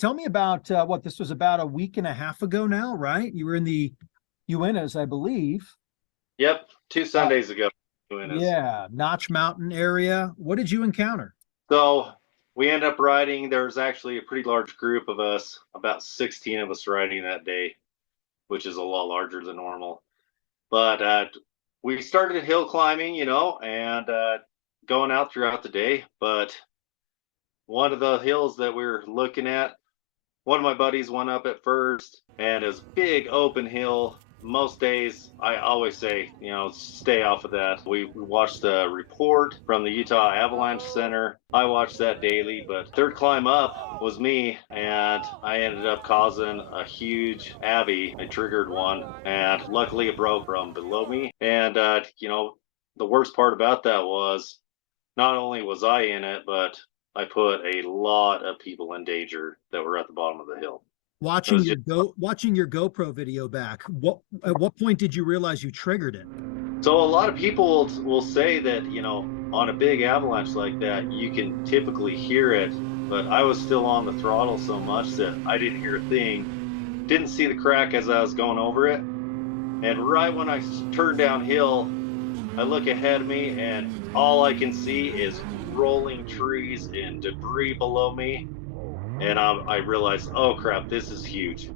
tell me about what this was about a week and a half ago now, right? You were in the Uintas, I believe. Yep, two Uh, Sundays ago. yeah, Notch Mountain area. What did you encounter? So we end up riding. There was actually a pretty large group of us, about 16 of us riding that day, which is a lot larger than normal. But we started hill climbing, and going out throughout the day. But one of the hills that we were looking at, one of my buddies went up at first, and it was a big open hill. Most days, I always say, stay off of that. We watched the report from the Utah Avalanche Center. I watched that daily, but third climb up was me, and I ended up causing a huge avy. I triggered one, and luckily it broke from below me. And, the worst part about that was not only was I in it, but I put a lot of people in danger that were at the bottom of the hill. Watching your GoPro video back, at what point did you realize you triggered it? So a lot of people will say that, on a big avalanche like that, you can typically hear it, but I was still on the throttle so much that I didn't hear a thing. Didn't see the crack as I was going over it. And right when I turned downhill, I look ahead of me and all I can see is rolling trees and debris below me. And I realized, oh crap, this is huge.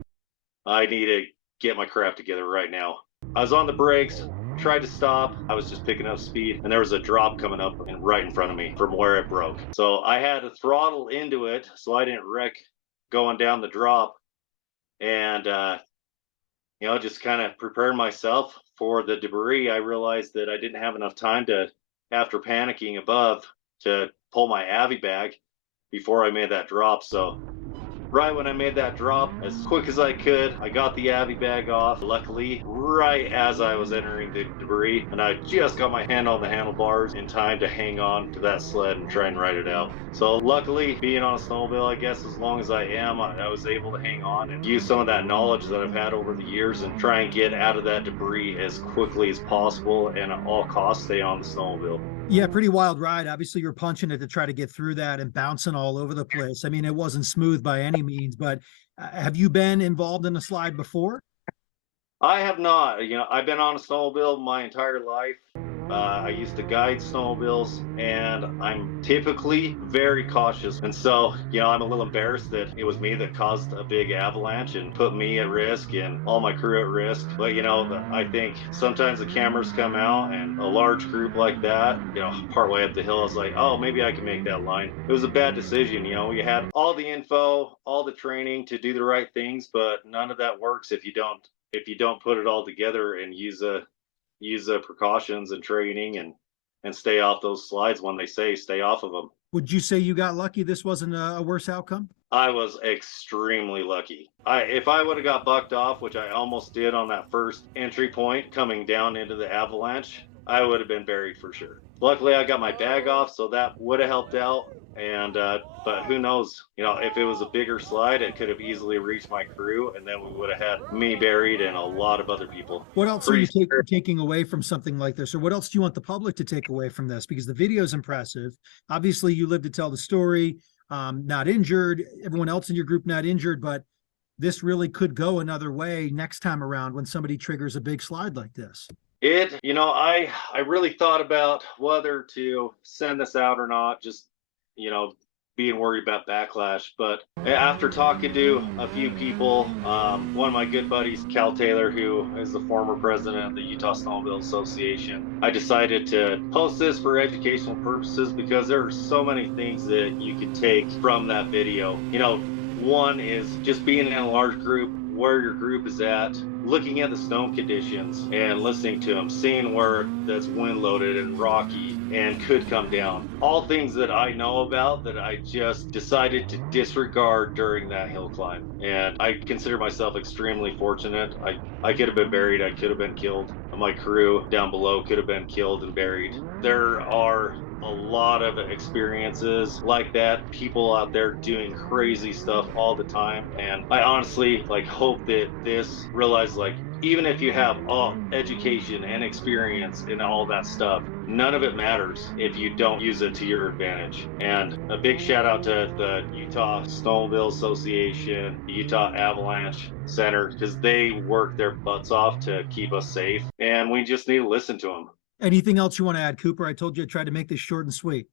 I need to get my crap together right now. I was on the brakes, tried to stop. I was just picking up speed, and there was a drop coming up and right in front of me from where it broke. So I had to throttle into it so I didn't wreck going down the drop, and just kind of preparing myself for the debris. I realized that I didn't have enough time to, after panicking above, to pull my Avy bag before I made that drop. So right when I made that drop, as quick as I could, I got the Avy bag off. Luckily, right as I was entering the debris, and I just got my hand on the handlebars in time to hang on to that sled and try and ride it out. So luckily, being on a snowmobile, I guess as long as I am, I was able to hang on and use some of that knowledge that I've had over the years and try and get out of that debris as quickly as possible and at all costs stay on the snowmobile. Yeah, pretty wild ride. Obviously, you're punching it to try to get through that and bouncing all over the place. I mean, it wasn't smooth by any means, but have you been involved in a slide before? I have not. I've been on a snowmobile my entire life. I used to guide snowmobiles, and I'm typically very cautious. And so, I'm a little embarrassed that it was me that caused a big avalanche and put me at risk and all my crew at risk. But, I think sometimes the cameras come out and a large group like that, partway up the hill, I was like, oh, maybe I can make that line. It was a bad decision. We had all the info, all the training to do the right things, but none of that works if you don't put it all together and use the precautions and training and stay off those slides when they say stay off of them. Would you say you got lucky this wasn't a worse outcome? I was extremely lucky. If I would have got bucked off, which I almost did on that first entry point coming down into the avalanche, I would have been buried for sure. Luckily, I got my bag off, so that would have helped out. And but who knows? If it was a bigger slide, it could have easily reached my crew, and then we would have had me buried and a lot of other people. What else are you taking away from something like this, or what else do you want the public to take away from this? Because the video is impressive. Obviously, you live to tell the story. Not injured. Everyone else in your group not injured, but this really could go another way next time around when somebody triggers a big slide like this. I really thought about whether to send this out or not, just, being worried about backlash. But after talking to a few people, one of my good buddies, Cal Taylor, who is the former president of the Utah Snowmobile Association, I decided to post this for educational purposes because there are so many things that you can take from that video. One is just being in a large group, where your group is at, looking at the snow conditions and listening to them, seeing where that's wind loaded and rocky and could come down. All things that I know about that I just decided to disregard during that hill climb. And I consider myself extremely fortunate. I could have been buried, I could have been killed. My crew down below could have been killed and buried. There are a lot of experiences like that, people out there doing crazy stuff all the time, and I honestly hope that this realize even if you have all education and experience and all that stuff, none of it matters if you don't use it to your advantage. And a big shout out to the Utah Snowmobile Association, the Utah Avalanche Center, because they work their butts off to keep us safe. And we just need to listen to them. Anything else you want to add, Cooper? I told you I tried to make this short and sweet.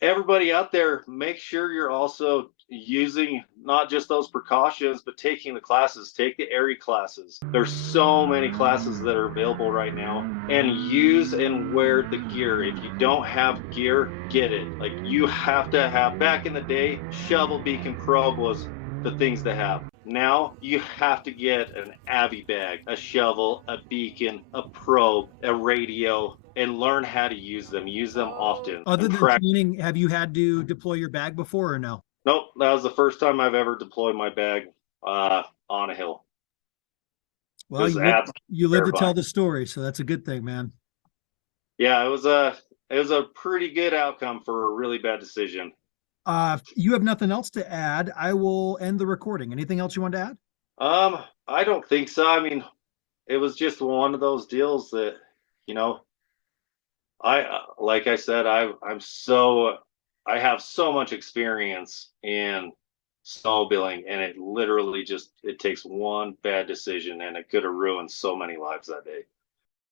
Everybody out there, make sure you're also using not just those precautions, but taking the classes. Take the ARI classes. There's so many classes that are available right now, and use and wear the gear. If you don't have gear, get it. Like you have to have. Back in the day, shovel, beacon, probe was the things to have. Now you have to get an Avi bag, a shovel, a beacon, a probe, a radio, and learn how to use them. Use them often Other and than practice. training, have you had to deploy your bag before or no? Nope, that was the first time I've ever deployed my bag on a hill. It Well, was you absolutely live to tell terrifying. the story, so that's a good thing, man. Yeah, it was a pretty good outcome for a really bad decision. You have nothing else to add. I will end the recording. Anything else you want to add? I don't think so. I mean, it was just one of those deals that, you know, like I said, I have so much experience in snowmobiling, and it literally just it takes one bad decision, and it could have ruined so many lives that day.